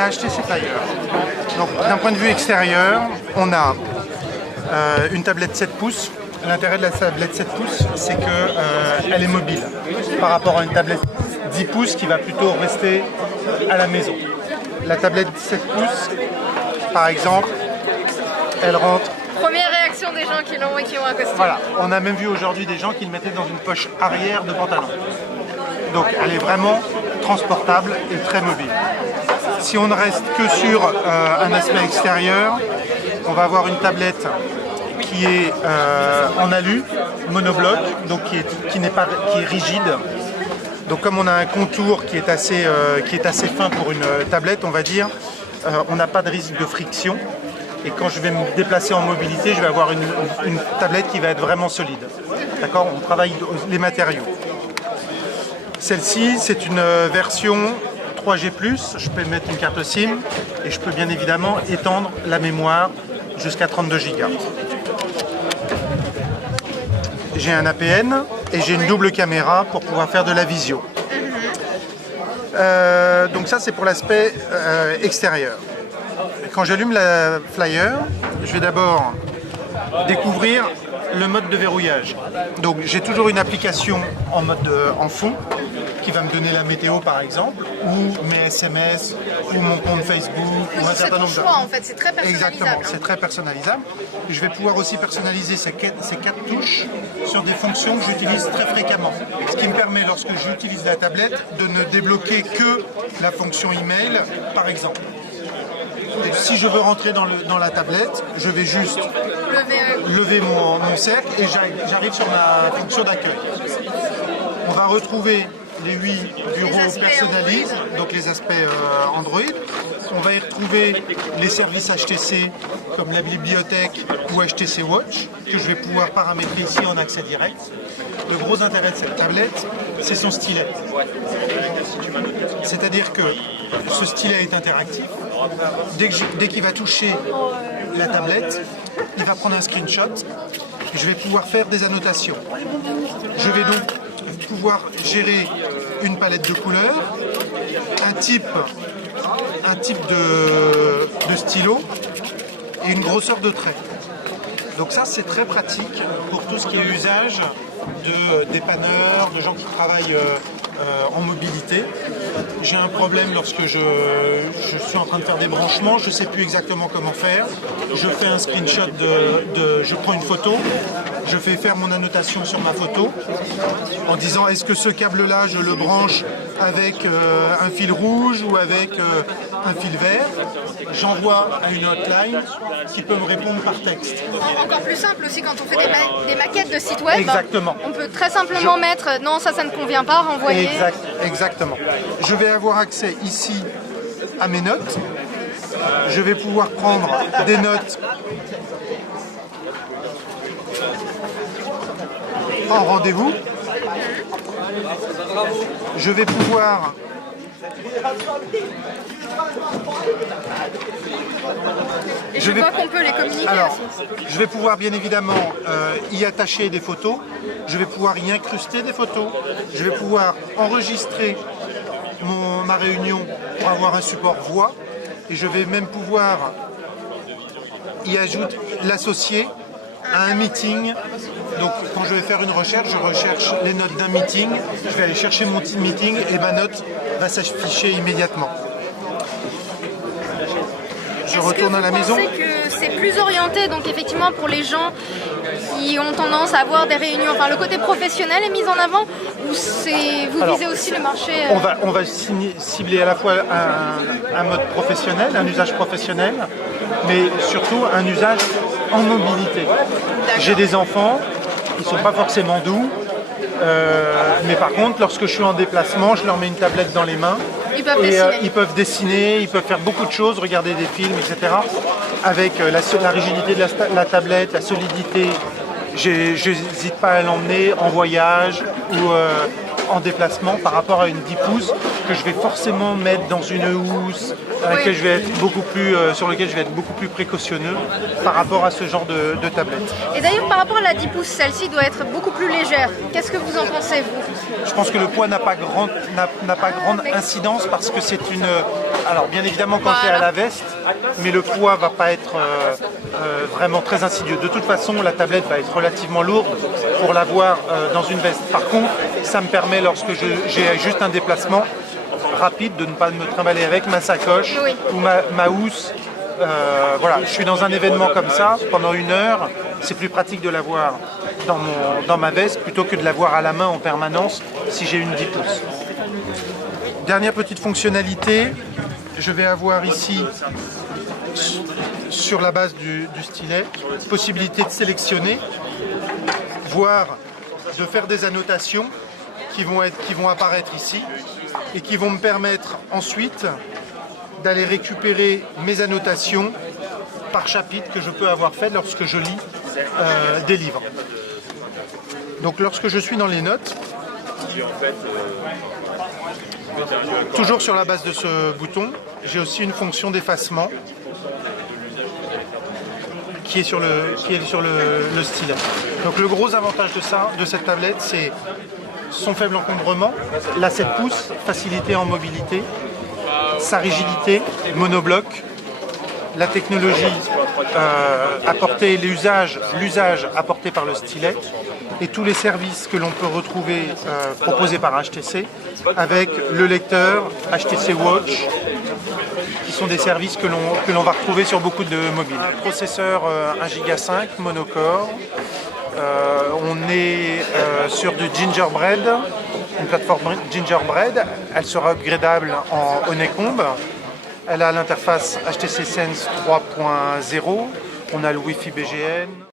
la HTC Flyer. Donc d'un point de vue extérieur, on a une tablette 7 pouces. L'intérêt de la tablette 7 pouces, c'est qu'elle est mobile par rapport à une tablette 10 pouces qui va plutôt rester à la maison. La tablette 7 pouces, par exemple, elle rentre. Première réaction des gens qui l'ont et qui ont un costume. Voilà, on a même vu aujourd'hui des gens qui le mettaient dans une poche arrière de pantalon. Donc elle est vraiment transportable et très mobile. Si on ne reste que sur un aspect extérieur, on va avoir une tablette qui est en alu, monobloc, donc qui est rigide. Donc comme on a un contour qui est assez fin pour une tablette, on va dire, on n'a pas de risque de friction. Et quand je vais me déplacer en mobilité, je vais avoir une tablette qui va être vraiment solide. D'accord ? On travaille les matériaux. Celle-ci, c'est une version 3G+, je peux mettre une carte SIM et je peux bien évidemment étendre la mémoire jusqu'à 32 Go. J'ai un APN et j'ai une double caméra pour pouvoir faire de la visio. Donc ça, c'est pour l'aspect extérieur. Quand j'allume la Flyer, je vais d'abord découvrir le mode de verrouillage. Donc j'ai toujours une application en fond qui va me donner la météo par exemple, ou mes SMS, ou mon compte Facebook, ou un certain nombre de choix en fait, c'est très personnalisable. Exactement, c'est très personnalisable. Je vais pouvoir aussi personnaliser ces quatre touches sur des fonctions que j'utilise très fréquemment. Ce qui me permet, lorsque j'utilise la tablette, de ne débloquer que la fonction email par exemple. Et si je veux rentrer dans la tablette, je vais juste lever mon cercle et j'arrive sur ma fonction d'accueil. On va retrouver les 8 bureaux personnalisés, donc les aspects Android. On va y retrouver les services HTC comme la bibliothèque ou HTC Watch que je vais pouvoir paramétrer ici en accès direct. Le gros intérêt de cette tablette, c'est son stylet. C'est-à-dire que ce stylet est interactif. Dès qu'il va toucher la tablette, il va prendre un screenshot. Je vais pouvoir faire des annotations. Je vais donc pouvoir gérer une palette de couleurs, un type de stylo et une grosseur de trait. Donc ça, c'est très pratique pour tout ce qui est usage de dépanneurs, de gens qui travaillent en mobilité. J'ai un problème lorsque je suis en train de faire des branchements, je ne sais plus exactement comment faire. Je fais un screenshot je prends une photo, je fais faire mon annotation sur ma photo en disant est-ce que ce câble-là, je le branche avec un fil rouge ou avec un fil vert. J'envoie à une hotline qui peut me répondre par texte. Encore plus simple aussi quand on fait des maquettes de sites web. Exactement. On peut très simplement mettre non, ça ne convient pas, renvoyer. Exactement. Je vais avoir accès ici à mes notes. Je vais pouvoir prendre des notes en rendez-vous. Je vais pouvoir et je vois qu'on peut les communiquer aussi. Je vais pouvoir bien évidemment y attacher des photos, je vais pouvoir y incruster des photos, je vais pouvoir enregistrer ma réunion pour avoir un support voix et je vais même pouvoir y ajouter, l'associer à un meeting. Donc quand je vais faire une recherche, je recherche les notes d'un meeting, je vais aller chercher mon meeting et ma note va s'afficher immédiatement. Je retourne à la maison. Est-ce que vous pensez que c'est plus orienté donc effectivement pour les gens qui ont tendance à avoir des réunions, enfin le côté professionnel est mis en avant ou vous visez aussi le marché On va cibler à la fois un mode professionnel, un usage professionnel, mais surtout un usage en mobilité. J'ai des enfants, ils ne sont pas forcément doux, mais par contre lorsque je suis en déplacement, je leur mets une tablette dans les mains. Ils peuvent dessiner, ils peuvent faire beaucoup de choses, regarder des films, etc. Avec la rigidité de la tablette, la solidité, je n'hésite pas à l'emmener en voyage ou en déplacement par rapport à une 10 pouces que je vais forcément mettre dans une housse, sur lequel je vais être beaucoup plus précautionneux par rapport à ce genre de tablette. Et d'ailleurs, par rapport à la 10 pouces, celle-ci doit être beaucoup plus légère. Qu'est-ce que vous en pensez, vous? Je pense que le poids n'a pas grande incidence parce que c'est une... Alors bien évidemment quand tu es à la veste, mais le poids va pas être vraiment très insidieux. De toute façon, la tablette va être relativement lourde pour l'avoir dans une veste. Par contre, ça me permet, lorsque j'ai juste un déplacement rapide, de ne pas me trimballer avec ma sacoche ou ma housse. Voilà, je suis dans un événement comme ça, pendant 1 heure, c'est plus pratique de l'avoir dans ma veste plutôt que de l'avoir à la main en permanence si j'ai une 10 pouces. Dernière petite fonctionnalité, je vais avoir ici, sur la base du stylet, possibilité de sélectionner, voire de faire des annotations qui vont apparaître ici et qui vont me permettre ensuite d'aller récupérer mes annotations par chapitre que je peux avoir fait lorsque je lis des livres. Donc lorsque je suis dans les notes, toujours sur la base de ce bouton, j'ai aussi une fonction d'effacement qui est sur le stylet. Donc le gros avantage de cette tablette, c'est son faible encombrement, la 7 pouces, facilité en mobilité, sa rigidité, monobloc, la technologie apportée, l'usage apporté par le stylet et tous les services que l'on peut retrouver proposés par HTC avec le lecteur HTC Watch, qui sont des services que l'on va retrouver sur beaucoup de mobiles. Un processeur 1 Go 5 monocore. On est sur du Gingerbread, une plateforme Gingerbread. Elle sera upgradable en Honeycomb. Elle a l'interface HTC Sense 3.0. On a le Wi-Fi BGN.